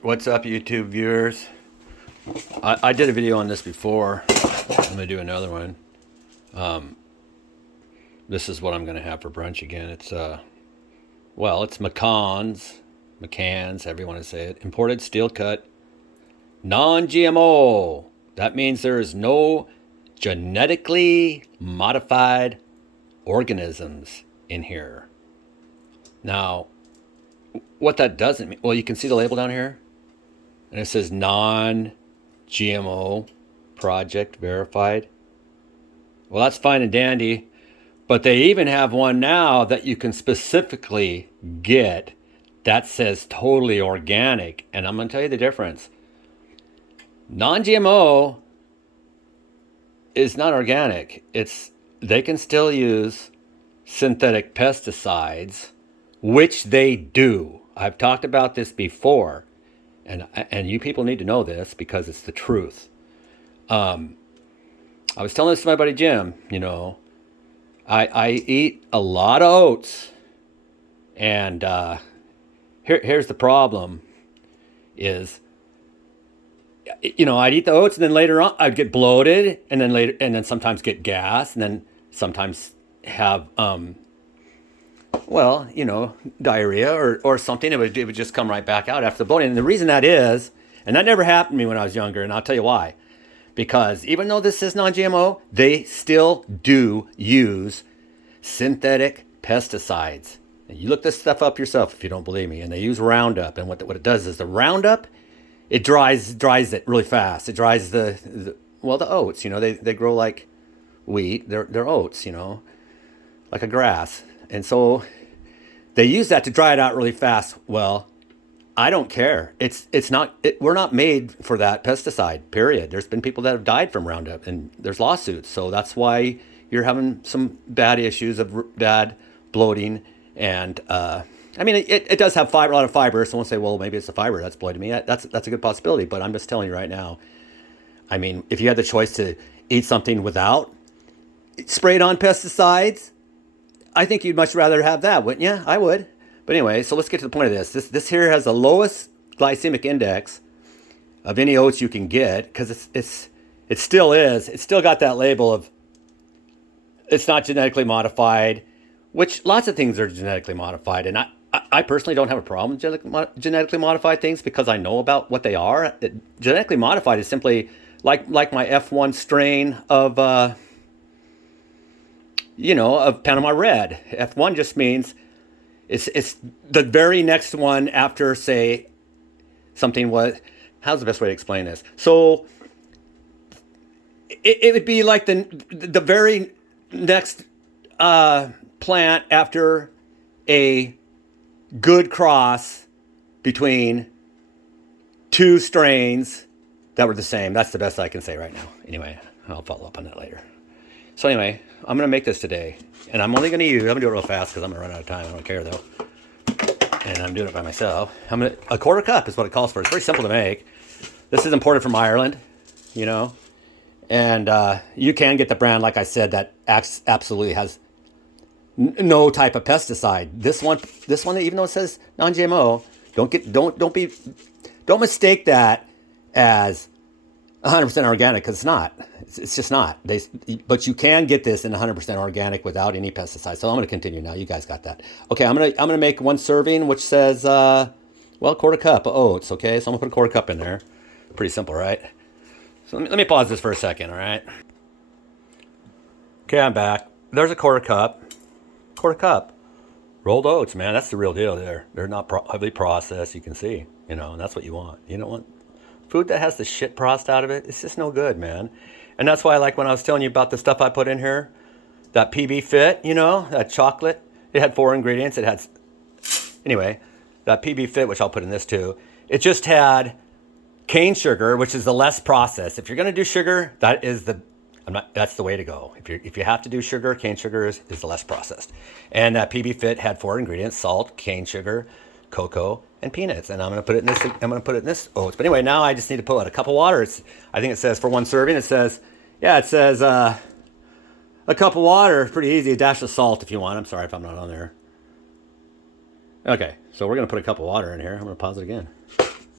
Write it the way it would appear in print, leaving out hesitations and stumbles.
What's up, YouTube viewers? I did a video on this before. I'm going to do another one. This is what I'm going to have for brunch again. It's McCann's, however you want to say it. Imported steel cut, non-GMO. That means there is no genetically modified organisms in here. Now, what that doesn't mean, well, you can see the label down here, and it says non-GMO project verified. Well, that's fine and dandy, but they even have one now that you can specifically get that says totally organic, and I'm going to tell you the difference. Non-GMO is not organic. They can still use synthetic pesticides, which they do. I've talked about this before, and you people need to know this because it's the truth. I was telling this to my buddy Jim. I eat a lot of oats, and here's the problem: is I'd eat the oats, and then later on I'd get bloated, and then sometimes get gas, and then sometimes have diarrhea or something. It would just come right back out after the bloating. And the reason that is, and that never happened to me when I was younger, and I'll tell you why. Because even though this is non-GMO, they still do use synthetic pesticides. And you look this stuff up yourself if you don't believe me. And they use Roundup, and what it does is the Roundup, it dries it really fast. It dries the oats. They grow like wheat. They're oats. Like a grass. And so they use that to dry it out really fast. Well, I don't care. We're not made for that pesticide, period. There's been people that have died from Roundup, and there's lawsuits. So that's why you're having some bad issues of bad bloating. And it does have a lot of fiber. Someone say, well, maybe it's the fiber that's bloating me. That's a good possibility. But I'm just telling you right now, if you had the choice to eat something without sprayed on pesticides, I think you'd much rather have that, wouldn't you? I would. But anyway, so let's get to the point of this. This here has the lowest glycemic index of any oats you can get, because it's still got that label of it's not genetically modified, which lots of things are genetically modified. And I personally don't have a problem with genetically modified things because I know about what they are. Genetically modified is simply like my F1 strain of Panama Red. F1 just means it's the very next one after, say, something was. How's the best way to explain this? So it would be like the very next plant after a good cross between two strains that were the same. That's the best I can say right now. Anyway, I'll follow up on that later. So anyway, I'm going to make this today, and I'm going to do it real fast because I'm going to run out of time. I don't care, though. And I'm doing it by myself. A quarter cup is what it calls for. It's very simple to make. This is imported from Ireland, and you can get the brand, like I said, that absolutely has no type of pesticide. This one, even though it says non-GMO, don't mistake that as 100% organic, because it's not. It's just not. But you can get this in 100% organic without any pesticides. So I'm going to continue now. You guys got that. Okay, I'm going to make one serving, which says, quarter cup of oats. Okay, so I'm going to put a quarter cup in there. Pretty simple, right? So let me pause this for a second, all right? Okay, I'm back. There's a quarter cup. Rolled oats, man. That's the real deal there. They're not heavily processed, you can see. And that's what you want. You don't want food that has the shit processed out of it. It's just no good, man. And that's why, like when I was telling you about the stuff I put in here, that PB Fit, that chocolate, it had 4 ingredients. That PB Fit, which I'll put in this too, it just had cane sugar, which is the less processed. If you're going to do sugar, that's the way to go. If you have to do sugar, cane sugar is the less processed. And that PB Fit had 4 ingredients: salt, cane sugar, cocoa, and peanuts. And I'm going to put it in this. I'm going to put it in this oats. But anyway, now I just need to put a cup of water. I think it says for one serving. It says a cup of water. Pretty easy. A dash of salt if you want. I'm sorry if I'm not on there. Okay, so we're going to put a cup of water in here. I'm going to pause it again.